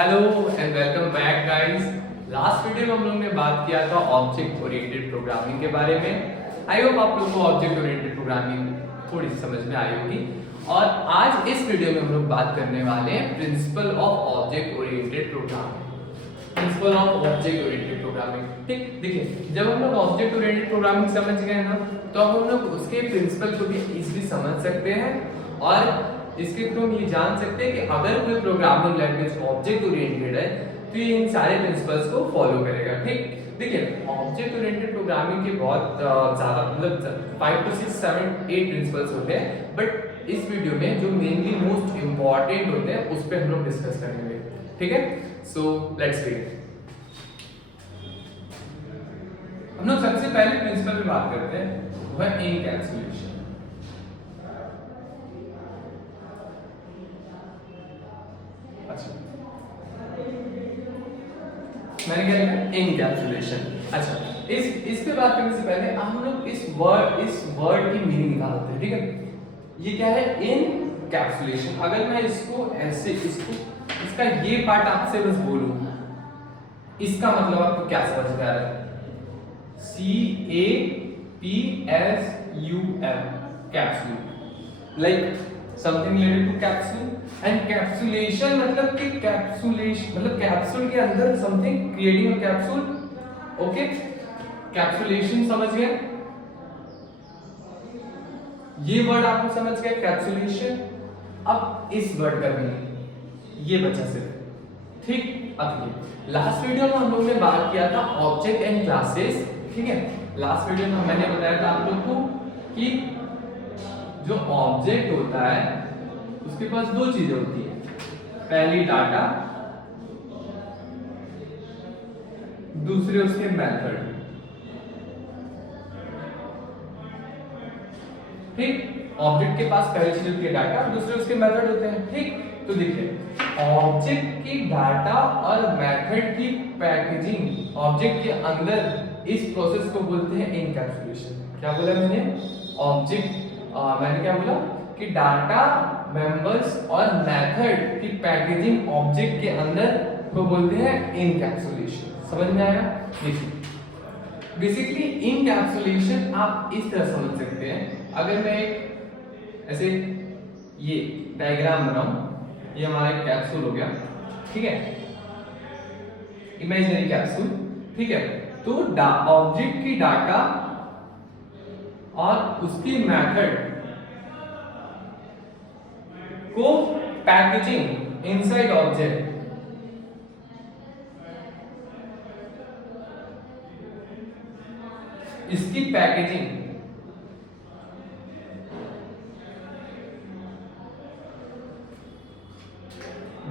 Hello and welcome back guys. Last video में हम लोग ने बात किया था ऑब्जेक्ट ओरिएंटेड प्रोग्रामिंग के बारे में। आई होप आप लोगों को ऑब्जेक्ट ओरिएंटेड प्रोग्रामिंग थोड़ी सी समझ में आई होगी। और आज इस वीडियो में हम लोग बात करने वाले हैं principal of object oriented programming. Principal of object oriented programming, ठीक। देखिए, जब हम लोग ऑब्जेक्ट ओरिएंटेड प्रोग्रामिंग समझ गए ना, तो अब हम लोग उसके प्रिंसिपल को भी इजीली समझ सकते हैं और इसके थ्रू हम ये जान सकते हैं कि अगर कोई प्रोग्रामिंग लैंग्वेज ऑब्जेक्ट ओरिएंटेड है तो ये इन सारे प्रिंसिपल्स को फॉलो करेगा, ठीक। देखिए, ऑब्जेक्ट ओरिएंटेड प्रोग्रामिंग के बहुत ज़्यादा मतलब 5 to 6 7 8 प्रिंसिपल्स होते हैं, बट इस वीडियो में जो मेनली मोस्ट इंपॉर्टेंट होते हैं उस पर हम लोग डिस्कस करेंगे, ठीक है। So let's begin. हम लोग सबसे पहले प्रिंसिपल पे बात करते हैं, वह एनकैप्सुलेशन। मैंने क्या लिखा? एनकैप्सुलेशन। अच्छा, इस पे बात करने से पहले हम लोग इस वर्ड की मीनिंग निकालते हैं, ठीक है। ये क्या है? एनकैप्सुलेशन। अगर मैं इसको ऐसे इसका ये पार्ट आपसे बस बोलूं, इसका मतलब आपको क्या समझ में आ रहा है? CAPSUL, capsule, like something related to capsule. And capsulation मतलब कि कैप्सुलेशन मतलब कैप्सूल के अंदर something, creating a capsule. Okay, capsulation समझ गए? ये वर्ड आपको समझ गए, कैप्सुलेशन। अब इस वर्ड का मीनिंग ये बचा सिर्फ, ठीक। अब ये लास्ट वीडियो में हम लोग ने बात किया था ऑब्जेक्ट एंड क्लासेस, ठीक है। लास्ट वीडियो में मैंने बताया था आप लोग को कि जो ऑब्जेक्ट होता है उसके पास दो चीजें होती है, पहली डाटा, दूसरे उसके मेथड, ठीक। ऑब्जेक्ट के पास पहली चीज होती है डाटा, दूसरे उसके मेथड होते हैं, ठीक। तो देखिए, ऑब्जेक्ट की डाटा और मेथड की पैकेजिंग ऑब्जेक्ट के अंदर, इस प्रोसेस को बोलते हैं एनकैप्सुलेशन। क्या बोला मैंने? मैंने क्या बोला कि डाटा, मेंबर्स और मेथड की पैकेजिंग ऑब्जेक्ट के अंदर को बोलते हैं एनकैप्सुलेशन। समझ में आया? देखिए, बेसिकली एनकैप्सुलेशन आप इस तरह समझ सकते हैं। अगर मैं एक ऐसे ये डायग्राम बनाऊं, ये हमारा एक कैप्सूल हो गया, ठीक है, इमेजिनरी कैप्सूल, ठीक है। तो ऑब्जेक्ट की डाटा और उसकी मेथड को पैकेजिंग इनसाइड ऑब्जेक्ट, इसकी पैकेजिंग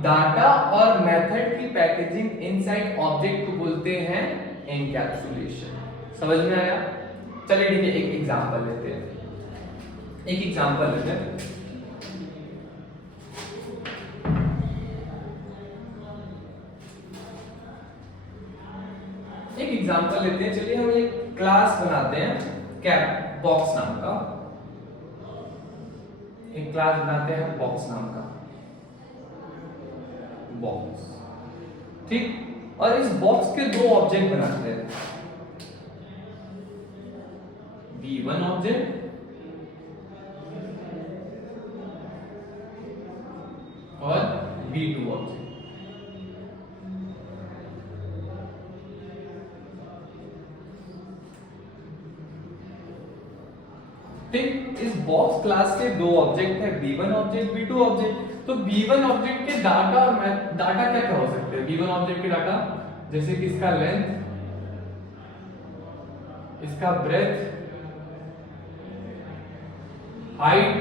डाटा और मेथड की पैकेजिंग इनसाइड ऑब्जेक्ट को बोलते हैं एनकैप्सुलेशन। समझ में आया? चलिए ठीक है, एक एग्जांपल लेते हैं। एक एग्जांपल लेते हैं। चलिए हम एक क्लास बनाते हैं, कैप बॉक्स नाम का। एक क्लास बनाते हैं बॉक्स नाम का, बॉक्स, ठीक। और इस बॉक्स के दो ऑब्जेक्ट बनाते हैं, V1 ऑब्जेक्ट और V2 ऑब्जेक्ट, ठीक। इस बॉक्स क्लास के दो ऑब्जेक्ट है, V1 ऑब्जेक्ट, V2 ऑब्जेक्ट। तो V1 ऑब्जेक्ट के डाटा और डाटा क्या क्या हो सकते हैं? V1 ऑब्जेक्ट के डाटा जैसे कि इसका लेंथ, इसका ब्रेथ, हाइट,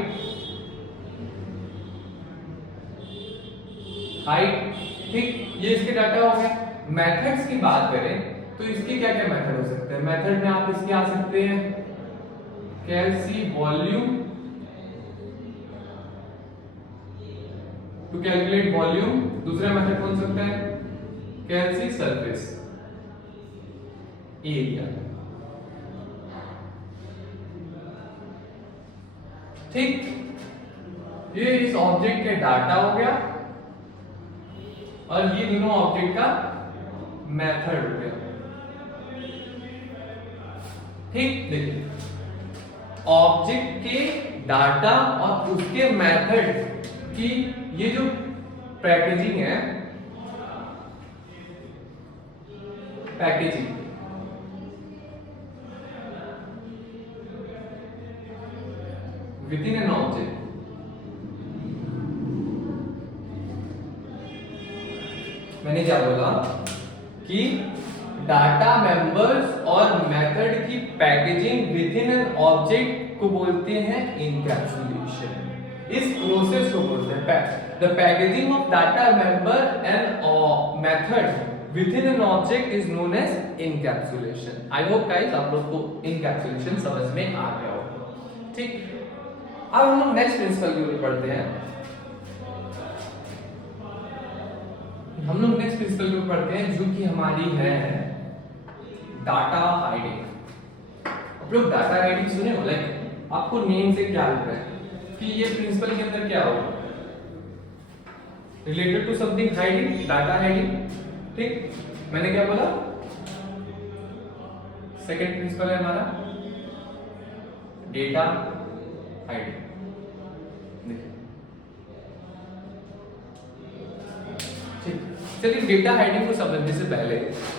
ठीक। ये इसके डाटा हो गए। मेथड्स की बात करें तो इसके क्या क्या मेथड हो सकते हैं? मेथड में आप इसके आ सकते हैं कैलसी वॉल्यूम, टू कैलकुलेट वॉल्यूम। दूसरा मेथड कौन सकता है? कैलसी सरफेस एरिया, ठीक। ये इस ऑब्जेक्ट के डाटा हो गया। और ये दोनों ऑब्जेक्ट का मेथड हो गया। ठीक, देखिए ऑब्जेक्ट के डाटा और उसके मेथड की ये जो पैकेजिंग है, packaging within an object, मैंने क्या बोला कि डाटा मेंबर्स और मेथड की packaging within an object को बोलते हैं इनकैप्सुलेशन। इस प्रोसेस को बोलते हैं the packaging of data member and method within an object is known as encapsulation. I hope guys आप लोग को इनकैप्सुलेशन समझ में आ गया होगा। ठीक, अब हम लोग नेक्स्ट प्रिंसिपल की ओर बढ़ते हैं। हम लोग नेक्स्ट प्रिंसिपल की ओर बढ़ते हैं जो कि हमारी है डाटा हाइडिंग। आप लोग डाटा हाइडिंग सुने हो? लाइक आपको नेम से क्या लग रहा है कि ये प्रिंसिपल के अंदर क्या होगा? Related to something hiding, data hiding. ठीक, मैंने क्या बोला? सेकंड प्रिंसिपल है हमारा डेटा हाइडिंग। चलिए डेटा हाइडिंग को समझने से पहले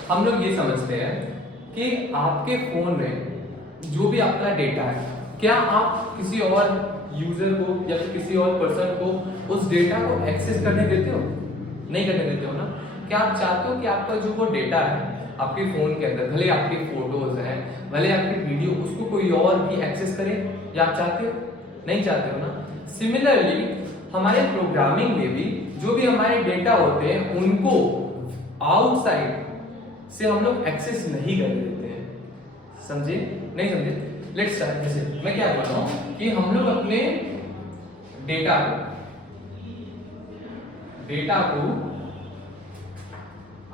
हम लोग ये समझते हैं कि आपके फोन में जो भी आपका डेटा है, क्या आप किसी और यूजर को या फिर किसी और पर्सन को उस डेटा को एक्सेस करने देते हो? नहीं करने देते हो ना? क्या आप चाहते हो कि आपका जो वो डेटा है आपके फोन के अंदर, भले आपकी फोटोज हैं, भले आपकी वीडियो, उसको कोई और भी एक्सेस करे? या आप चाहते हो? नहीं चाहते हो ना? सिमिलरली हमारे प्रोग्रामिंग में भी जो भी हमारे डेटा होते हैं उनको आउटसाइड से हम लोग एक्सेस नहीं करने देते हैं। समझे? नहीं समझे? Let's start. जैसे मैं क्या बोल रहा हूं कि हम लोग अपने डेटा को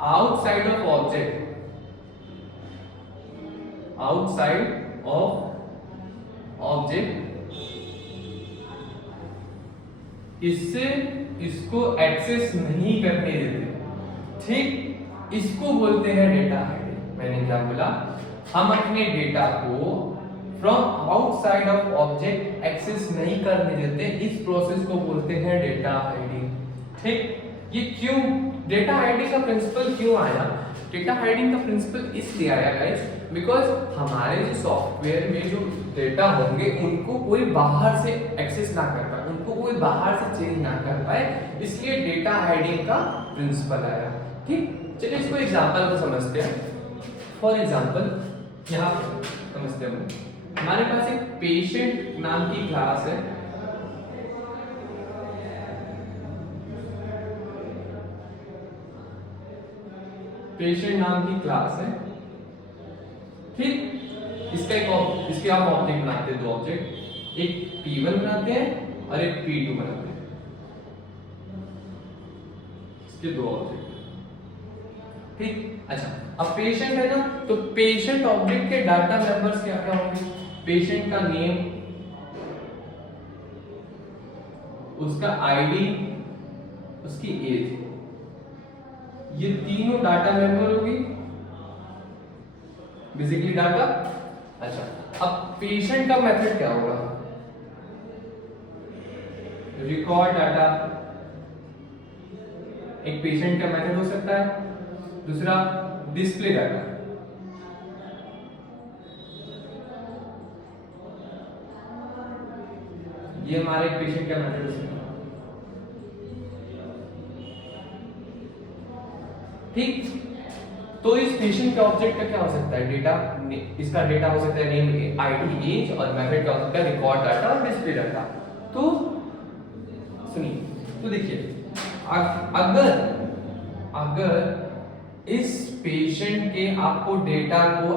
आउटसाइड ऑफ ऑब्जेक्ट इसको एक्सेस नहीं करने देते। ठीक, इसको बोलते हैं डेटा हाइडिंग। मैंने क्या बोला? हम अपने डेटा को from outside of object access नहीं करने देते, इस प्रोसेस को बोलते हैं डेटा हाइडिंग। ठीक, ये क्यों डेटा हाइडिंग का प्रिंसिपल क्यों आया? डेटा हाइडिंग का प्रिंसिपल इसलिए आया गाइस बिकॉज हमारे जो सॉफ्टवेयर में जो डेटा होंगे उनको कोई बाहर से एक्सेस ना कर पाए, उनको कोई बाहर से चेंज ना कर पाए, इसलिए डेटा हाइडिंग का प्रिंसिपल आया। ठीक, चलिए इसको एग्जांपल को समझते हैं। फॉर एग्जांपल यहाँ समझते हैं, हमारे पास एक पेशेंट नाम की क्लास है। पेशेंट नाम की क्लास है। ठीक, इसके आप ऑब्जेक्ट बनाते हैं, दो ऑब्जेक्ट, एक P1 बनाते हैं और एक P2 बनाते हैं। इसके दो ऑब्जेक्ट। ठीक, अच्छा, अब पेशेंट है ना, तो पेशेंट ऑब्जेक्ट के डाटा मेंबर्स क्या क्या होंगे? पेशेंट का नेम, उसका आईडी, उसकी एज, ये तीनों डाटा मेंबर होगी बेसिकली डाटा। अच्छा, अब पेशेंट का मेथड क्या होगा? रिकॉर्ड डाटा, एक पेशेंट का मेथड हो सकता है। दूसरा डिस्प्ले डाटा, ये हमारे पेशेंट का मेथड हो सकता है। ठीक, तो इस पेशेंट के ऑब्जेक्ट का क्या हो सकता है? डेटा, इसका डेटा हो सकता है नेम, आईडी, एज, और मेथड क्या हो सकता है? रिकॉर्ड डाटा और डिस्प्ले डाटा। तो सुनिए, तो देखिए, अगर इस पेशेंट के आपको डेटा को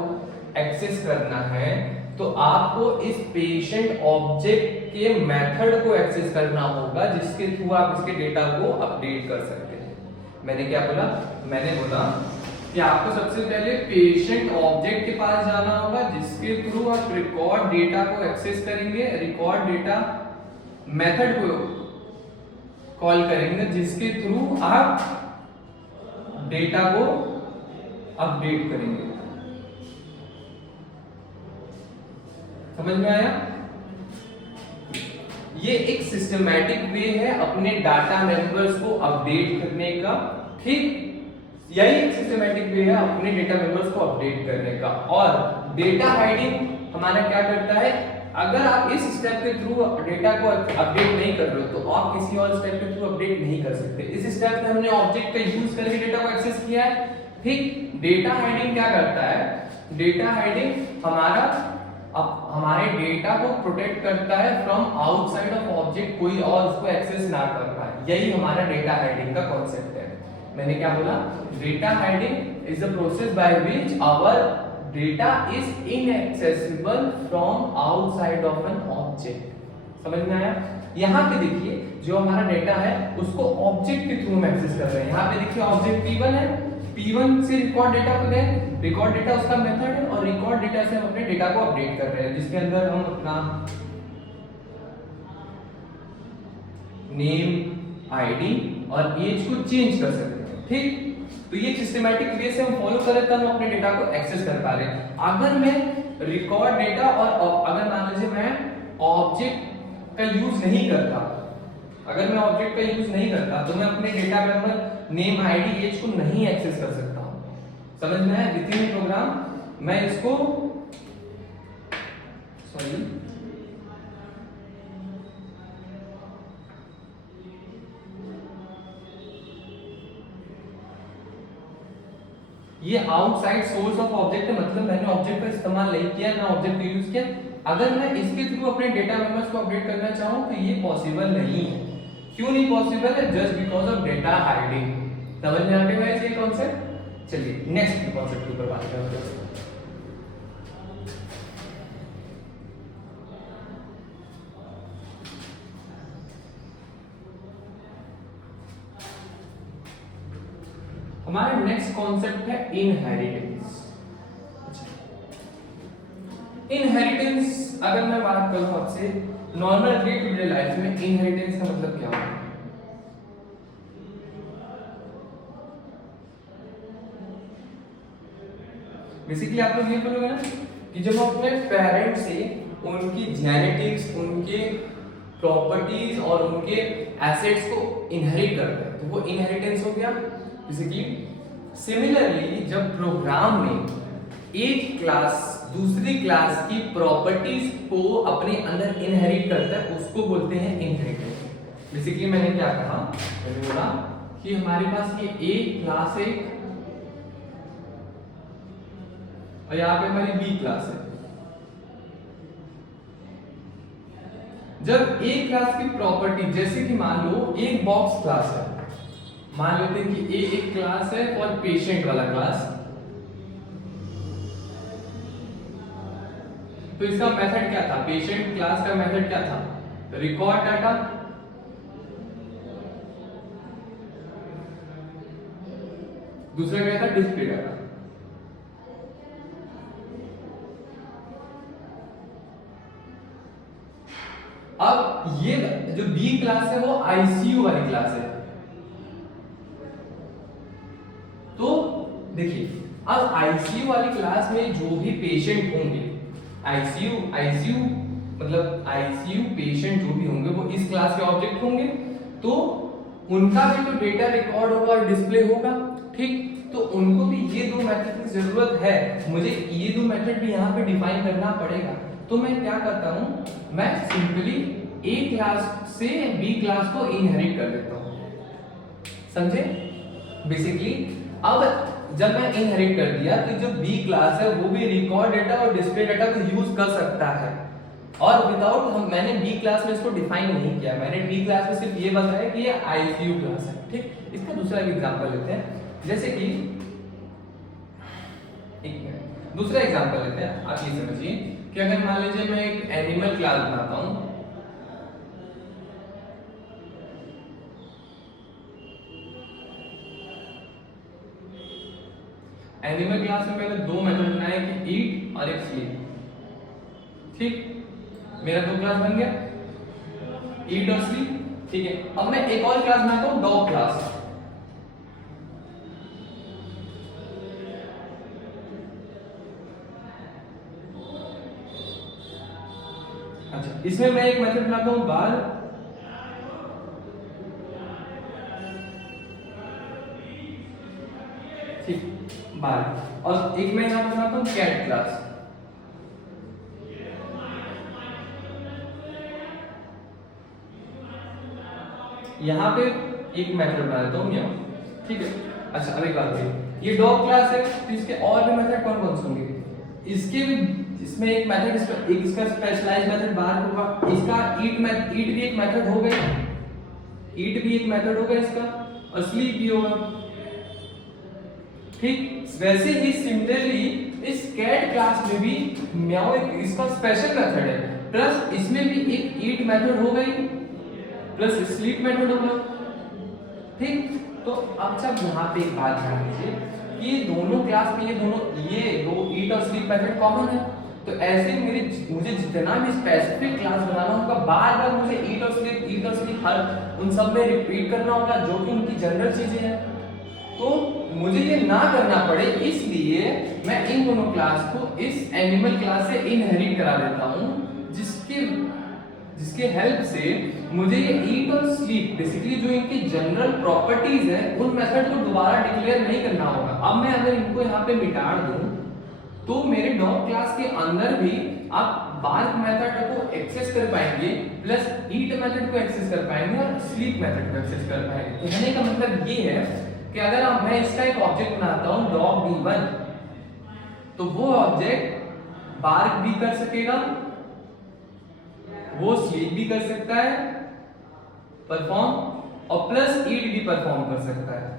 एक्सेस करना है तो आपको इस पेशेंट ऑब्जेक्ट के मेथड को एक्सेस करना होगा जिसके थ्रू आप इसके डेटा को अपडेट कर सकते हैं। मैंने क्या बोला? मैंने बोला कि आपको सबसे पहले पेशेंट ऑब्जेक्ट के पास जाना होगा जिसके थ्रू आप रिकॉर्ड डेटा को एक्सेस करेंगे, रिकॉर्ड डेटा मेथड को कॉल करेंगे जिसके थ्रू आप डेटा को अपडेट करेंगे। समझ में आया? ये एक सिस्टमैटिक वे है अपने डाटा मेंबर्स को अपडेट करने का। ठीक, यही एक सिस्टमैटिक वे है अपने डेटा मेंबर्स को अपडेट करने का। और डेटा हाइडिंग हमारा क्या करता है, अगर आप इस स्टेप के थ्रू डेटा को अपडेट नहीं कर रहे हो तो आप किसी और स्टेप के थ्रू अपडेट नहीं कर सकते। इस स्टेप में हमने ऑब्जेक्ट का यूज करके डेटा को एक्सेस किया है। ठीक, डेटा हाइडिंग क्या करता है, डेटा हाइडिंग हमारे डेटा को प्रोटेक्ट करता है फ्रॉम आउटसाइड ऑफ ऑब्जेक्ट, कोई और उसको एक्सेस ना कर पाए। यही हमारा डेटा हाइडिंग का कॉन्सेप्ट है। मैंने क्या बोला, data hiding is the process by which our data is inaccessible from outside of an object. समझ में आया? यहाँ पे देखिए जो हमारा डेटा है उसको ऑब्जेक्ट के थ्रू हम एक्सेस कर रहे हैं। यहाँ पे देखिए ऑब्जेक्ट P1 है, P1 से रिकॉर्ड डेटा को दें, रिकॉर्ड डेटा उसका मेथड है और रिकॉर्ड डेटा से हम अपने डेटा को अपडेट कर रहे हैं, जिसके अंदर हम अपना नेम, आईडी और एज को चेंज कर सकते हैं। ठीक, तो ये सिस्टमैटिक वे से हम फॉलो करें तब हम अपने डेटा को एक्सेस कर पा रहे हैं। अगर मैं रिकॉर्ड डेटा और अगर मान लीजिए मैं ऑब्जेक्ट का यूज नहीं करता, अगर मैं ऑब्जेक्ट का यूज नहीं करता तो मैं अपने data member name, ID, age को नहीं एक्सेस कर सकता हूं। समझ में आया? विद इन प्रोग्राम मैं इसको ये आउटसाइड सोर्स ऑफ ऑब्जेक्ट है, मतलब मैंने ऑब्जेक्ट का इस्तेमाल नहीं किया, ना ऑब्जेक्ट का यूज किया। अगर मैं इसके थ्रू अपने डेटा मेंबर्स को अपडेट करना चाहूं तो ये पॉसिबल नहीं है। क्यों नहीं पॉसिबल है? Just because of data hiding. समझ में आ गया गाइस ये कॉन्सेप्ट? चलिए नेक्स्ट कॉन्सेप्ट के ऊपर बात करते हैं। हमारा नेक्स्ट कॉन्सेप्ट है इनहेरिटेंस। इनहेरिटेंस अगर मैं बात करूं आपसे normal day to day life में इनहेरिटेंस का मतलब क्या होता है? बेसिकली आप लोग ये बोलोगे ना कि जब हम अपने पेरेंट्स से उनकी जेनेटिक्स, उनके प्रॉपर्टीज और उनके एसेट्स को इनहेरिट करते हैं तो वो इनहेरिटेंस हो गया। बेसिकली सिमिलरली जब प्रोग्राम में एक क्लास दूसरी क्लास की प्रॉपर्टीज को अपने अंदर इनहेरिट करता है उसको बोलते हैं इनहेरिटेंस। बेसिकली मैंने क्या कहा, मैंने बोला कि हमारे पास ये एक क्लास है और यहाँ पे हमारी बी क्लास है। जब एक क्लास की प्रॉपर्टी, जैसे कि मान लो एक बॉक्स क्लास है, मान लेते हैं कि ए एक क्लास है और पेशेंट वाला क्लास, तो इसका मेथड क्या था? पेशेंट क्लास का मेथड क्या था? रिकॉर्ड डाटा, दूसरा क्या था? Display data. अब ये जो बी क्लास है वो आईसीयू वाली क्लास है। तो देखिए अब आईसीयू वाली क्लास में जो भी पेशेंट होंगे, आईसीयू मतलब आईसीयू पेशेंट जो भी होंगे वो इस क्लास के ऑब्जेक्ट होंगे, तो उनका भी तो डेटा रिकॉर्ड होगा और डिस्प्ले होगा। ठीक, तो उनको भी ये दो मेथड की जरूरत है, मुझे ये दो मेथड भी यहाँ पे डिफाइन करना पड़ेगा। तो मैं क्या करता हूँ, मैं सिंपली ए क्लास से बी क्लास को इनहेरिट कर देता हूँ। समझे? बेसिकली अब जब मैं इनहेरिट कर दिया तो जो बी क्लास है वो भी रिकॉर्ड डेटा और डिस्प्ले डेटा को यूज कर सकता है, और विदाउट मैंने बी क्लास में इसको डिफाइन नहीं किया, मैंने बी क्लास में सिर्फ ये बताया कि ये आईसीयू क्लास है। ठीक, इसका दूसरा एग्जांपल लेते हैं, जैसे कि दूसरा एग्जांपल लेते हैं। आप ये समझिए कि अगर मान लीजिए मैं एक एनिमल क्लास बनाता हूं, एनिमल क्लास में मैंने दो मेथड बनाए कि ईट और एक स्लीप। ठीक, मेरा दो क्लास बन गया, ईट और स्लीप। ठीक है, अब मैं एक और क्लास बनाता हूं, डॉग क्लास। इसमें मैं एक मेथड बनाता हूं बार, ठीक, बार, और एक मैं यहां पे बनाता हूं कैट क्लास। यहां पे एक मेथड बना देता हूं म्याऊ, ठीक है। अच्छा अब एक बात देखिए, ये डॉग क्लास है तो इसके और भी मेथड कौन कौन से होंगे, इसके भी, इसमें एक मेथड, एक इसका स्पेशलाइज्ड मेथड बाहर होगा, इसका ईट भी एक मेथड हो गया, ईट भी एक मेथड होगा इसका, और स्लीप भी होगा, ठीक। वैसे ही सिमिलरली इस कैट क्लास में भी म्याऊ एक इसका स्पेशल मेथड है, प्लस इसमें भी एक ईट मेथड हो गई, प्लस स्लीप मेथड होगा, ठीक। तो अब जब यहाँ पे एक बात ध्यान दीजिए कि ये दोनों क्लास में ये दो ईट और स्लीप मेथड कॉमन है, तो ऐसे मुझे जितना भी स्पेसिफिक क्लास बनाना होगा, बार बार मुझे ईट और स्लीप हर उन सब में रिपीट करना होगा, जो कि उनकी जनरल चीजें हैं। तो मुझे ये ना करना पड़े, इसलिए मैं इन दोनों क्लास को इस एनिमल क्लास से इनहेरिट करा देता हूँ, जिसके हेल्प से मुझे ये ईट और स्लीप बेसिकली जो इनकी जनरल प्रॉपर्टीज है उन मेथड को दोबारा डिक्लेयर नहीं करना होगा। अब मैं अगर इनको यहाँ पे मिटा दूं तो मेरे डॉग क्लास के अंदर भी आप बार्क मेथड को एक्सेस कर पाएंगे, प्लस ईट मेथड को एक्सेस कर पाएंगे और स्लीप मेथड को एक्सेस कर पाएंगे। कहने का मतलब ये है कि अगर मैं इसका एक ऑब्जेक्ट बनाता हूं डॉग D1, तो वो ऑब्जेक्ट बार्क भी कर सकेगा, वो स्लीप भी कर सकता है परफॉर्म, और प्लस ईट भी परफॉर्म कर सकता है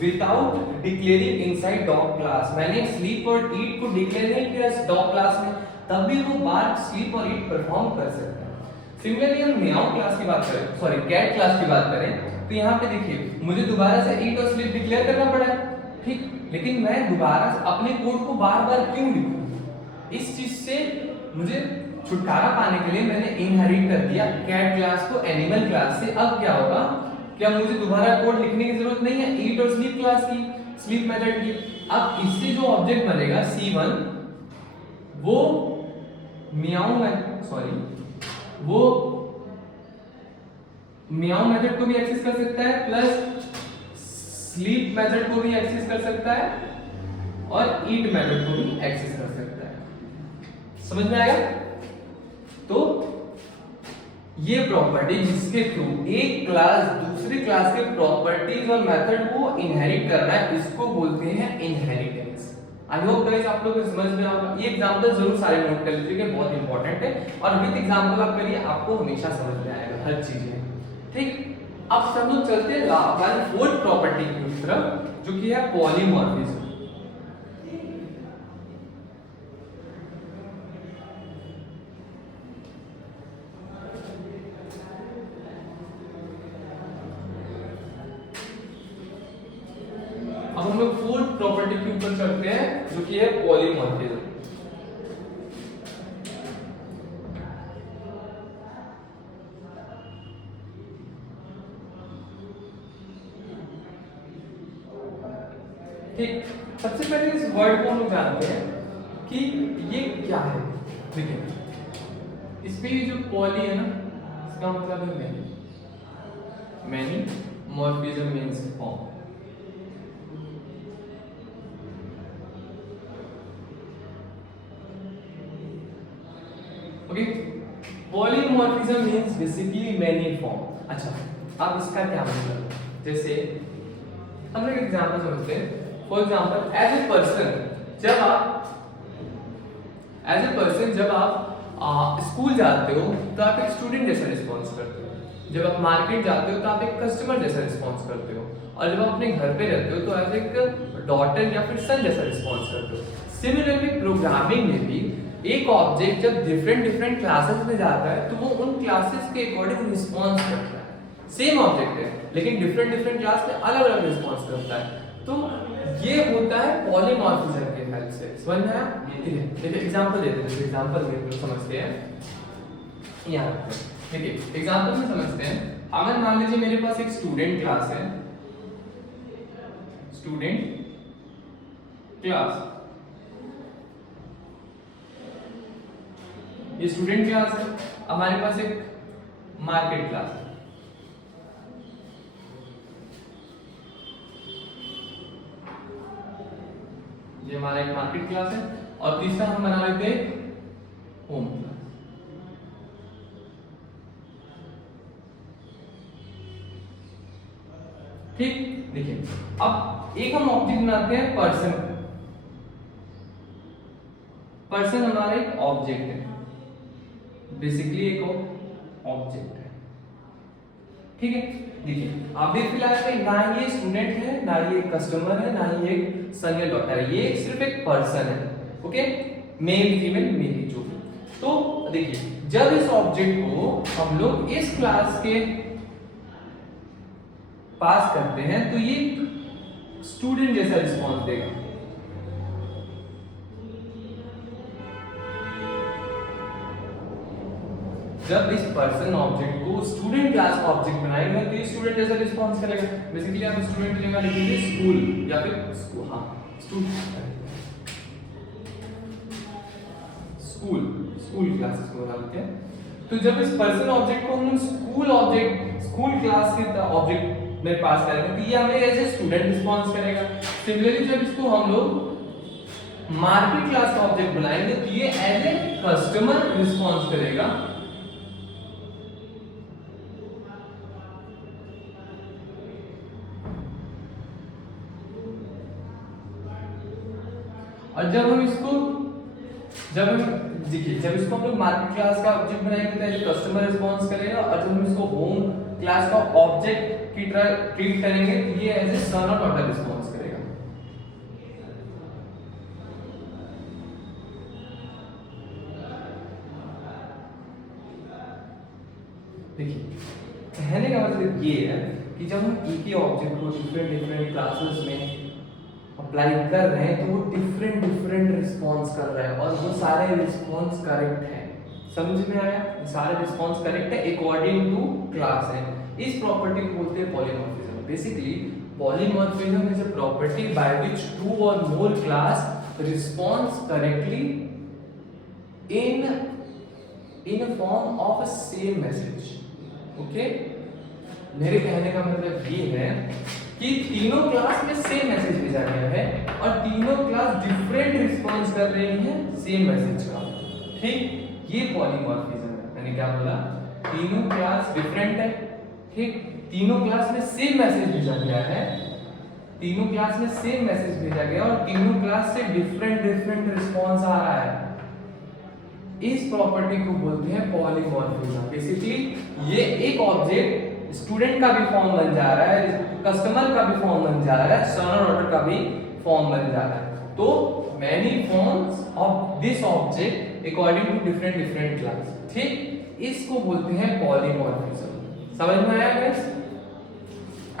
without declaring inside dog class. मैंने स्लीप और ईट को डिक्लेयर नहीं किया डॉग क्लास में, तब भी वो बार्क, स्लीप और ईट परफॉर्म कर सकता है। सिमिलरली हम म्याऊ क्लास की बात करें, सॉरी कैट क्लास की बात करें, तो यहाँ पे देखिए मुझे दोबारा से ईट और स्लीप डिक्लेयर करना पड़ा है, ठीक, लेकिन मैं दोबारा अपने कोड को बार बार क्यों लिखूं? इस चीज से मुझे छुटकारा पाने के लिए मैंने इनहेरिट कर दिया कैट क्लास को एनिमल क्लास से। अब क्या होगा, क्या मुझे दोबारा कोड लिखने की जरूरत नहीं है ईट और स्लीप क्लास की, स्लीप मेथड की। अब इससे जो ऑब्जेक्ट बनेगा C1 वो म्याऊ मेथड को भी एक्सेस कर सकता है, प्लस स्लीप मेथड को भी एक्सेस कर सकता है, और ईट मेथड को भी एक्सेस कर सकता है। समझ में आया? तो ये प्रॉपर्टी जिसके थ्रू एक क्लास दूसरी क्लास के प्रॉपर्टीज और मेथड को इनहेरिट करना है, इसको बोलते हैं इनहेरिटेंस। आई होप गाइस आप लोगों को समझ में आएगा। ये एग्जांपल जरूर सारे नोट कर लीजिएगा, बहुत इंपॉर्टेंट है, और विद एग्जांपल आप करिए, आपको हमेशा समझ में आएगा हर चीजें, ठीक। अब सब लोग चलते हैं हमारी फोर्थ प्रॉपर्टी की तरफ, जो कि है पॉलीमॉर्फिज्म। अब हम लोग फोर्थ प्रॉपर्टी के ऊपर चलते हैं, जो कि है पॉलीमॉर्फिज्म। ठीक, सबसे पहले इस वर्ड को हम लोग जानते हैं कि ये क्या है। देखिए इस पे जो पॉली है ना, इसका मतलब है many, many morphism means form. Okay, polymorphism means basically many form. अच्छा, अब इसका क्या मतलब है? जैसे हम लोग एग्जांपल समझते हैं। For example as a person जब आप स्कूल जाते हो तो आप एक स्टूडेंट जैसा रिस्पॉन्स करते हो, जब आप मार्केट जाते हो तो आप एक कस्टमर जैसा रिस्पॉन्स करते हो, और जब आप अपने घर पे रहते हो तो एज एक डॉटर या फिर सन जैसा रिस्पॉन्स करते हो। सिमिलरली प्रोग्रामिंग में भी एक ऑब्जेक्ट जब डिफरेंट क्लासेस में जाता है तो वो उन क्लासेस के अकॉर्डिंग रिस्पॉन्स करता है। सेम ऑब्जेक्ट है लेकिन डिफरेंट क्लास में अलग अलग रिस्पॉन्स करता है। तो ये होता है पॉलीमॉर्फिज्म के हेल्प से। समझ में आया? ठीक है, देखिए एग्जांपल देते हैं, जैसे एग्जांपल में समझते हैं। यहाँ देखिए एग्जांपल में समझते हैं। अगर मान लीजिए मेरे पास एक स्टूडेंट क्लास है, स्टूडेंट क्लास, ये स्टूडेंट क्लास है, हमारे पास एक मार्केट क्लास है। ये हमारा एक मार्केट क्लास है और तीसरा हम बना लेते हैं होम क्लास। ठीक, देखिए अब एक हम ऑब्जेक्ट बनाते हैं पर्सन। पर्सन हमारा एक ऑब्जेक्ट है, बेसिकली एक ऑब्जेक्ट है। ठीक है, देखिए आप देख फिलहाल ना ये स्टूडेंट है, ना ये कस्टमर है, ना ये एक सन या डॉटर है, ये सिर्फ एक पर्सन है। ओके, मेल फीमेल मेल जो भी। तो देखिए जब इस ऑब्जेक्ट को हम लोग इस क्लास के पास करते हैं तो ये स्टूडेंट जैसा रिस्पॉन्स देगा। जब इस पर्सन ऑब्जेक्ट को स्टूडेंट क्लास का ऑब्जेक्ट बनाएंगे तो ये स्टूडेंट जैसा रिस्पॉन्स करेगा। बेसिकली आप स्टूडेंट की जगह लिखेंगे स्कूल या फिर स्कूल, हाँ स्कूल स्कूल क्लासेस को बोलते हैं। तो जब इस पर्सन ऑब्जेक्ट को हम स्कूल ऑब्जेक्ट स्कूल क्लास के ऑब्जेक्ट में पास करेंगे तो ये हमें एज ए स्टूडेंट रिस्पॉन्स करेगा। सिमिलरली जब इसको हम लोग मार्केट क्लास का ऑब्जेक्ट बनाएंगे तो ये एज ए कस्टमर रिस्पॉन्स करेगा। और जब हम इसको हम लोग मार्केट क्लास का ऑब्जेक्ट बनाएंगे तो एज कस्टमर रिस्पॉन्स करेगा। और जब हम इसको होम क्लास का ऑब्जेक्ट की तरह ट्रीट करेंगे तो ये एज ए सन और डॉटर रिस्पॉन्स करेगा। देखिए कहने का मतलब ये है कि जब हम एक ही ऑब्जेक्ट को डिफरेंट क्लासेस में अप्लाई कर रहे हैं तो वो डिफरेंट रिस्पॉन्स कर रहा है और वो सारे रिस्पॉन्स करेक्ट है। समझ में आया? सारे रिस्पॉन्स करेक्ट है अकॉर्डिंग टू क्लास है। इस प्रॉपर्टी को बोलते हैं polymorphism. Basically polymorphism is a property by which two और more class response correctly in a form of a same message. Okay, मेरे कहने का मतलब ये है कि तीनों क्लास में सेम मैसेज भेजा गया है और तीनों क्लास डिफरेंट रिस्पॉन्स कर रही हैं सेम मैसेज का। ठीक, ये पॉलीमॉर्फिज्म है। मैंने क्या बोला? तीनों क्लास डिफरेंट है। ठीक, तीनों क्लास में सेम मैसेज भेजा गया है, तीनों क्लास में सेम मैसेज भेजा गया और तीनों क्लास से डिफरेंट रिस्पॉन्स आ रहा है। इस प्रॉपर्टी को बोलते हैं पॉलीमॉर्फिज्म। बेसिकली ये एक ऑब्जेक्ट स्टूडेंट का भी फॉर्म बन जा रहा है, कस्टमर का भी फॉर्म बन जा रहा है, सन और डॉटर का भी फॉर्म बन जा रहा है। तो many forms of this object according to different class. ठीक, इसको बोलते हैं पॉलीमॉर्फिज्म। समझ में आया गाइस?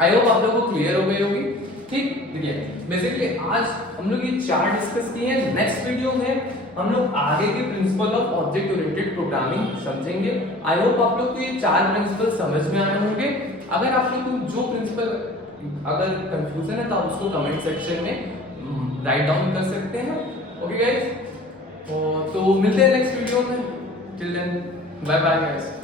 आई होप आप लोगों को क्लियर हो गई होगी। ठीक, देखिए बेसिकली आज हम लोग ये चार डिस्कस किए हैं। नेक्स्ट वीडियो में हम लोग आगे के principle of object oriented programming समझेंगे। आई होप आप लोग को ये चार प्रिंसिपल समझ में आए होंगे। अगर आप लोग को जो प्रिंसिपल अगर कंफ्यूजन है तो आप उसको कमेंट सेक्शन में राइट डाउन कर सकते हैं। ओके गाइस, तो मिलते हैं नेक्स्ट वीडियो में। Till then bye bye guys.